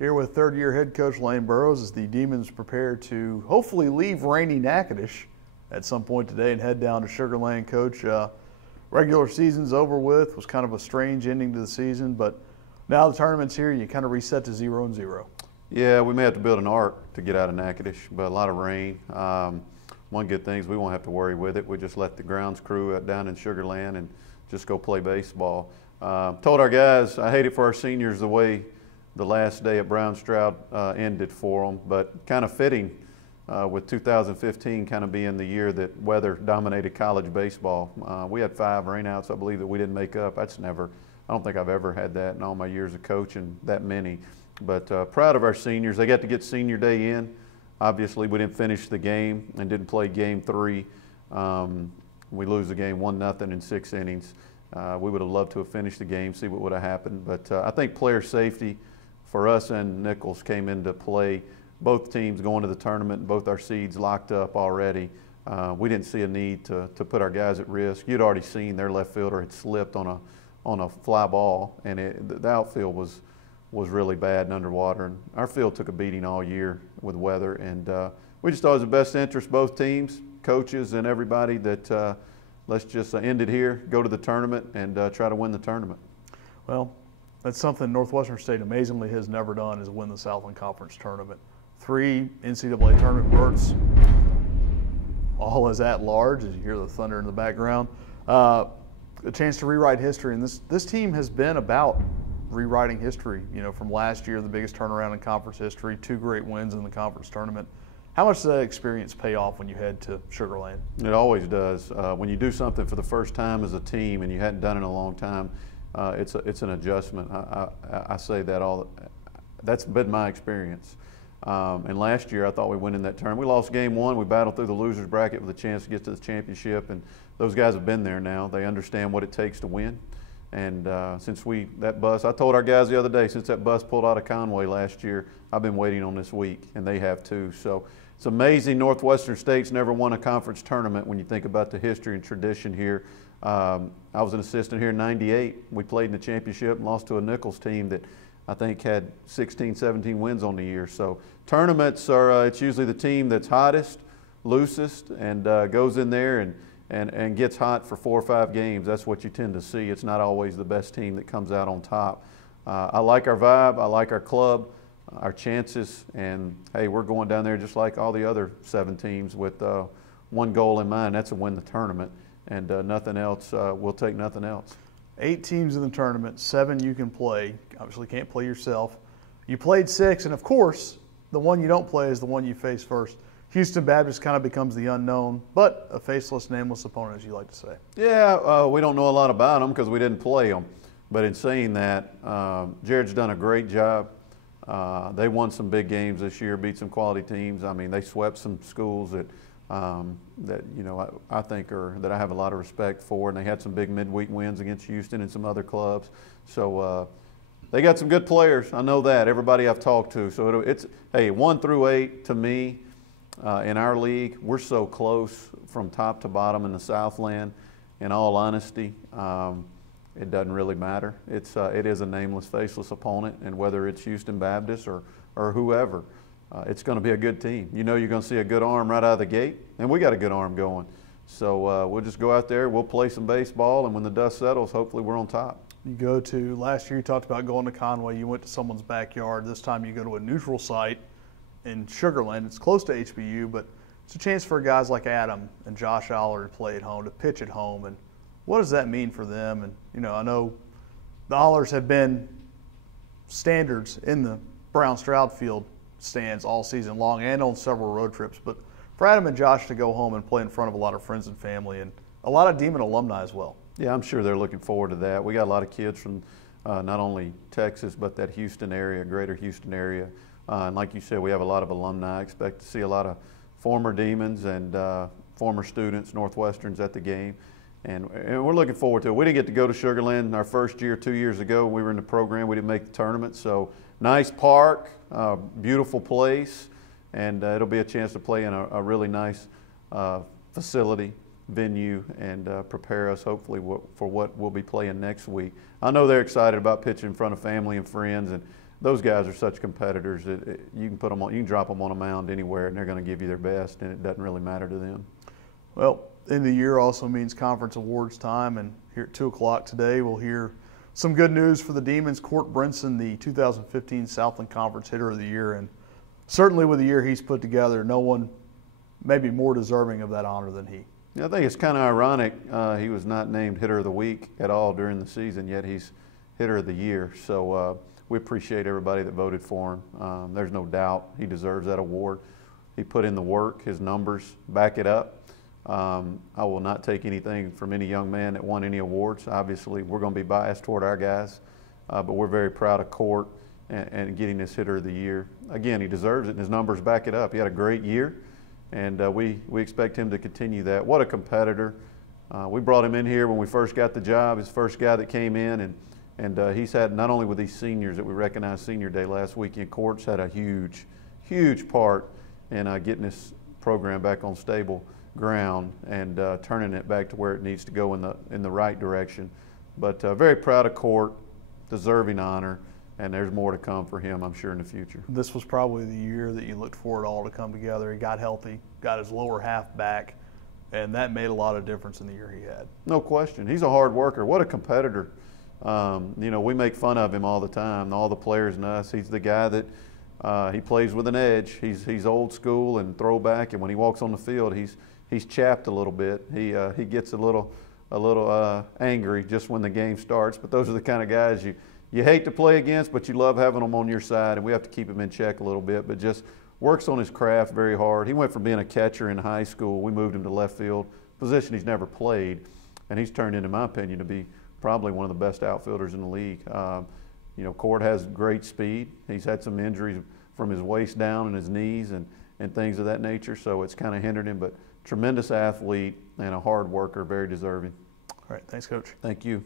Here with third-year head coach Lane Burroughs as the Demons prepare to hopefully leave rainy Natchitoches at some point today and head down to Sugar Land. Coach, regular season's over with. Was kind of a strange ending to the season, but now the tournament's here. You kind of reset to 0-0. Yeah, we may have to build an ark to get out of Natchitoches, but a lot of rain. One good thing is we won't have to worry with it. We just let the grounds crew down in Sugar Land and just go play baseball. Told our guys, I hate it for our seniors the way the last day at Brown Stroud ended for them, but kind of fitting with 2015 kind of being the year that weather dominated college baseball. We had 5 rainouts, I believe, that we didn't make up. I don't think I've ever had that in all my years of coaching, that many. But proud of our seniors. They got to get senior day in. Obviously, we didn't finish the game and didn't play game 3. We lose the game 1-0 in 6 innings. We would have loved to have finished the game, see what would have happened. But I think player safety for us and Nichols came into play. Both teams going to the tournament, both our seeds locked up already. We didn't see a need to put our guys at risk. You'd already seen their left fielder had slipped on a fly ball, and the outfield was really bad and underwater. And our field took a beating all year with weather, and we just thought it was the best interest, both teams, coaches, and everybody, that let's just end it here, go to the tournament, and try to win the tournament. Well, that's something Northwestern State amazingly has never done, is win the Southland Conference Tournament. 3 NCAA tournament berths, all as at large, as you hear the thunder in the background. A chance to rewrite history, and this team has been about rewriting history. You know, from last year, the biggest turnaround in conference history, 2 great wins in the conference tournament. How much does that experience pay off when you head to Sugar Land? It always does. When you do something for the first time as a team and you hadn't done it in a long time, it's an adjustment. I say that that's been my experience. And last year I thought we went in that tournament. We lost game 1. We battled through the losers bracket with a chance to get to the championship, and those guys have been there now. They understand what it takes to win. And since that bus, I told our guys the other day, since that bus pulled out of Conway last year, I've been waiting on this week, and they have too. So it's amazing Northwestern State's never won a conference tournament when you think about the history and tradition here. I was an assistant here in '98. We played in the championship and lost to a Nichols team that I think had 16, 17 wins on the year. So tournaments are, it's usually the team that's hottest, loosest, and goes in there and gets hot for 4 or 5 games. That's what you tend to see. It's not always the best team that comes out on top. I like our vibe. I like our club, our chances, and hey, we're going down there just like all the other 7 teams with one goal in mind. That's to win the tournament, and nothing else. We'll take nothing else. 8 teams in the tournament, 7 you can play. Obviously can't play yourself. You played 6, and of course, the one you don't play is the one you face first. Houston Baptist kind of becomes the unknown, but a faceless, nameless opponent, as you like to say. Yeah, we don't know a lot about them because we didn't play them. But in saying that, Jared's done a great job. They won some big games this year, beat some quality teams. I mean, they swept some schools that you know, I think that I have a lot of respect for, and they had some big midweek wins against Houston and some other clubs. So they got some good players. I know that, everybody I've talked to. So it's, hey, 1 through 8 to me in our league, we're so close from top to bottom in the Southland. In all honesty, it doesn't really matter. It is a nameless, faceless opponent, and whether it's Houston Baptist or whoever, it's going to be a good team. You know, you're going to see a good arm right out of the gate, and we got a good arm going. So we'll just go out there, we'll play some baseball, and when the dust settles, hopefully we're on top. You go to, last year you talked about going to Conway, you went to someone's backyard. This time you go to a neutral site in Sugar Land. It's close to HBU, but it's a chance for guys like Adam and Josh Aller to play at home, to pitch at home. And what does that mean for them? And, you know, I know the Allers have been standards in the Brown Stroud Field stands all season long and on several road trips. But for Adam and Josh to go home and play in front of a lot of friends and family and a lot of Demon alumni as well. Yeah, I'm sure they're looking forward to that. We got a lot of kids from not only Texas, but that Houston area, greater Houston area. And like you said, we have a lot of alumni. I expect to see a lot of former Demons and former students, Northwesterns at the game. And we're looking forward to it. We didn't get to go to Sugar Land our first year, 2 years ago. We were in the program. We didn't make the tournament. So nice park, beautiful place, and it'll be a chance to play in a really nice facility, venue, and prepare us hopefully for what we'll be playing next week. I know they're excited about pitching in front of family and friends, and those guys are such competitors that you can put them on, you can drop them on a mound anywhere, and they're going to give you their best, and it doesn't really matter to them. Well, end of the year also means conference awards time, and here at 2 o'clock today, we'll hear some good news for the Demons. Court Brinson, the 2015 Southland Conference Hitter of the Year, and certainly with the year he's put together, no one may be more deserving of that honor than he. Yeah, I think it's kind of ironic. He was not named Hitter of the Week at all during the season, yet he's Hitter of the Year. So we appreciate everybody that voted for him. There's no doubt he deserves that award. He put in the work, his numbers back it up. I will not take anything from any young man that won any awards. Obviously, we're going to be biased toward our guys, but we're very proud of Court and getting this Hitter of the Year. Again, he deserves it, and his numbers back it up. He had a great year, and we expect him to continue that. What a competitor. We brought him in here when we first got the job, his first guy that came in, and he's had, not only with these seniors that we recognized Senior Day last weekend, Court's had a huge, huge part in getting this program back on stable ground and turning it back to where it needs to go in the right direction. But very proud of Court, deserving honor, and there's more to come for him, I'm sure, in the future. This was probably the year that you looked for it all to come together. He got healthy, got his lower half back, and that made a lot of difference in the year he had. No question. He's a hard worker. What a competitor. You know, we make fun of him all the time, all the players and us. He's the guy that he plays with an edge. He's old school and throwback, and when he walks on the field, he's chapped a little bit. He gets a little angry just when the game starts. But those are the kind of guys you hate to play against, but you love having them on your side, and we have to keep him in check a little bit. But just works on his craft very hard. He went from being a catcher in high school. We moved him to left field, position he's never played, and he's turned into, in my opinion, to be probably one of the best outfielders in the league. You know, Court has great speed. He's had some injuries from his waist down and his knees and things of that nature, so it's kind of hindered him. But tremendous athlete and a hard worker, very deserving. All right, thanks, Coach. Thank you.